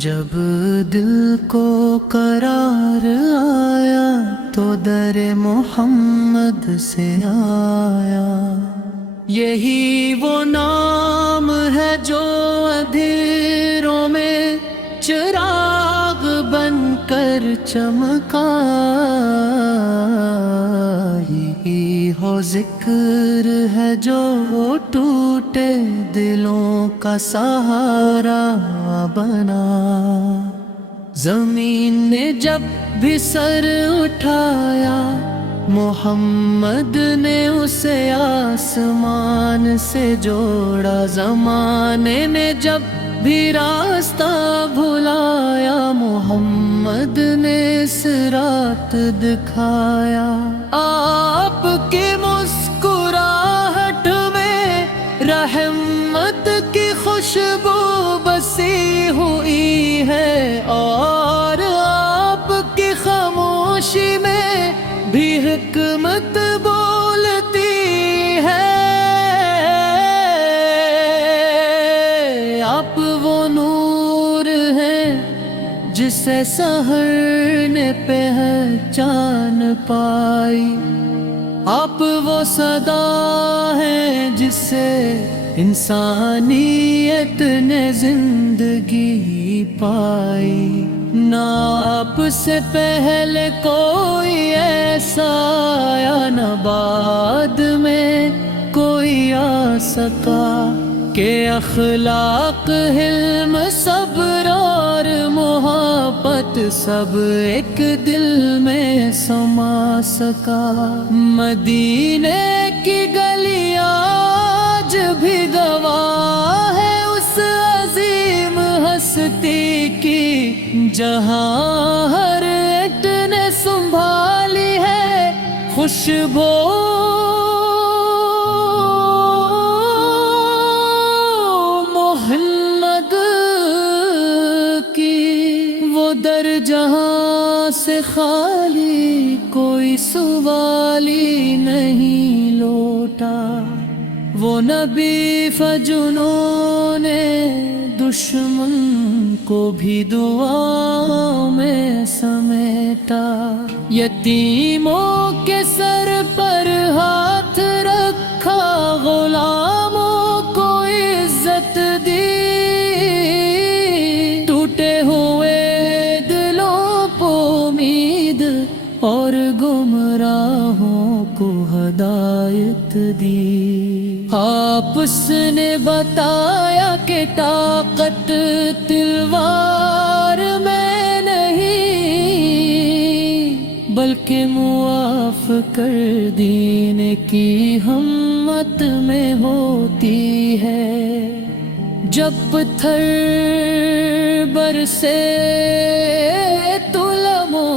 جب دل کو قرار آیا تو در محمد سے آیا، یہی وہ نام ہے جو اندھیروں میں چراغ بن کر چمکا، یہی ہو ذکر ہے جو ٹوٹے دلوں کا سہارا بنا۔ زمین نے جب بھی سر اٹھایا، محمد نے اسے آسمان سے جوڑا۔ زمانے نے جب بھی راستہ بھلایا، محمد نے صراط دکھایا۔ آپ کی مسکراہٹ میں رحمت کی خوشبو بسی ہوئی ہے، اور آپ کی خاموشی میں بھی حکمت بولتی ہے۔ آپ وہ نور ہیں جسے سحر نے پہچان پائی، آپ وہ صدا ہیں جس سے انسانیت نے زندگی پائی۔ نہ آپ سے پہلے کوئی ایسا آیا، نہ بعد میں کوئی آ سکا، کہ اخلاق، حلم، صبر اور محبت سب ایک دل میں سما سکا۔ مدینے کی گلیاں آج بھی گواہ ہے اس عظیم ہستی کی، جہاں ہر ایک نے سنبھالی ہے خوشبو محمد کی۔ وہ در جہاں سے خالی کوئی سوالی نہیں لوٹا، وہ نبی فجنوں نے دشمن کو بھی دعاؤں میں سمیٹا۔ یتیموں کے سر پر ہاتھ رکھا، غلاموں کو عزت دی، ٹوٹے ہوئے دلوں کو امید اور گمراہوں کو ہدایت دی۔ آپس نے بتایا کہ طاقت تلوار میں نہیں، بلکہ معاف کر دین کی ہمت میں ہوتی ہے۔ جب پتھر برسے تو لبوں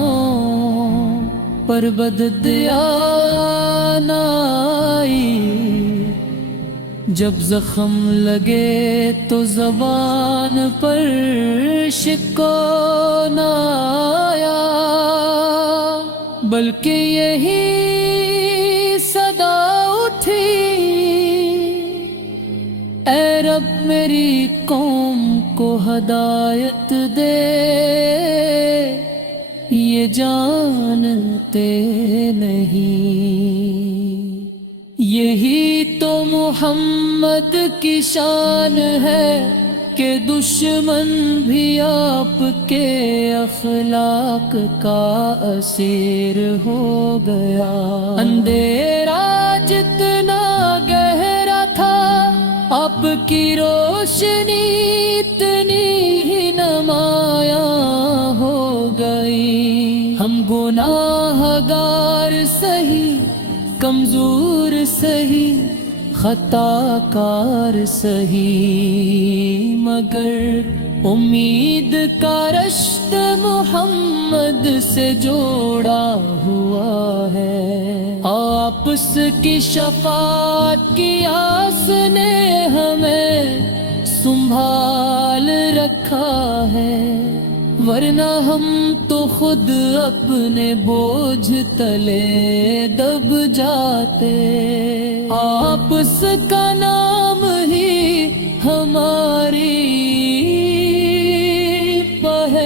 پر بددیانت آئی، جب زخم لگے تو زبان پر شکوہ نہ آیا، بلکہ یہی صدا اٹھی، اے رب میری قوم کو ہدایت دے، یہ جانتے نہیں۔ یہی تو محمد کی شان ہے کہ دشمن بھی آپ کے اخلاق کا اسیر ہو گیا۔ اندھیرا جتنا گہرا تھا، آپ کی روشنی اتنی ہی نمایاں ہو گئی۔ ہم گناہ گار سہی، کمزور سہی، خطا کار سہی، مگر امید کا رشت محمد سے جوڑا ہوا ہے۔ آپس کی شفاعت کی آس نے ہمیں سنبھال رکھا ہے، ورنہ ہم تو خود اپنے بوجھ تلے دب جاتے۔ آپس کا نام ہی ہماری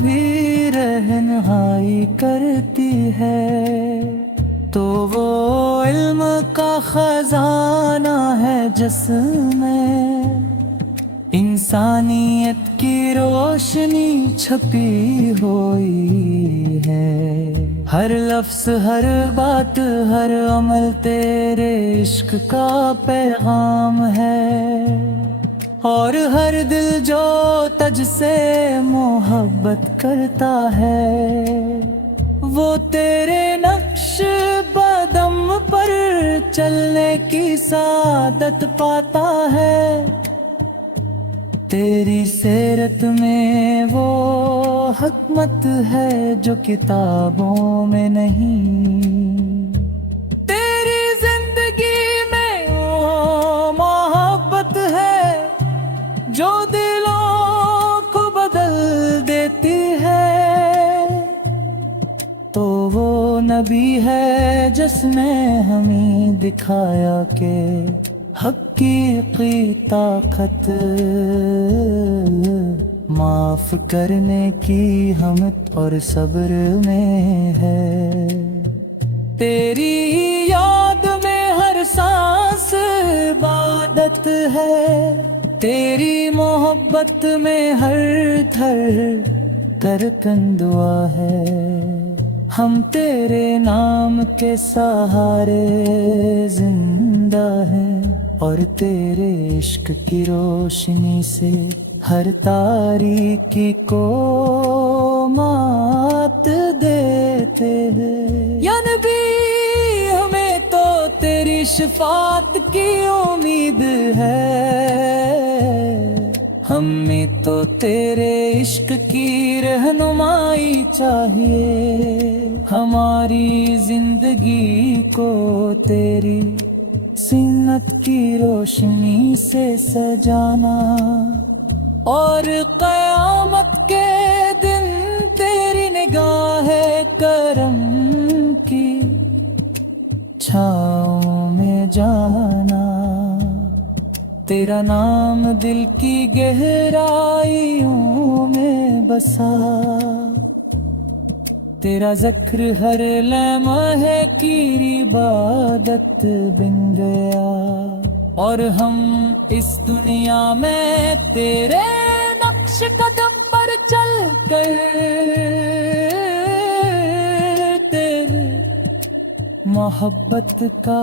بھی رہنمائی کرتی ہے، تو وہ علم کا خزانہ ہے جس میں انسانیت کی روشنی چھپی ہوئی ہے۔ ہر لفظ، ہر بات، ہر عمل تیرے عشق کا پیغام ہے، اور ہر دل جو تجھ سے محبت کرتا ہے وہ تیرے نقش قدم پر چلنے کی سعادت پاتا ہے۔ تیری سیرت میں وہ حکمت ہے جو کتابوں میں نہیں، تیری زندگی میں وہ محبت ہے جو دلوں کو بدل دیتی ہے، تو وہ نبی ہے جس نے ہمیں دکھایا کہ حقیقی طاقت معاف کرنے کی ہمت اور صبر میں ہے۔ تیری یاد میں ہر سانس عبادت ہے، تیری محبت میں ہر دھڑکن دعا ہے۔ ہم تیرے نام کے سہارے زندہ ہیں، اور تیرے عشق کی روشنی سے ہر تاریکی کو مات دیتے ہیں۔ یا نبی، ہمیں تو تیری شفاعت کی امید ہے، ہمیں تو تیرے عشق کی رہنمائی چاہیے، ہماری زندگی کو تیری سنت کی روشنی سے سجانا، اور قیامت کے دن تیری نگاہ کرم کی چھاؤں میں جانا۔ تیرا نام دل کی گہرائیوں میں بسا، تیرا ذکر ہر لمحے کی عبادت بن گیا، اور ہم اس دنیا میں تیرے نقش قدم پر چل کر تیرے محبت کا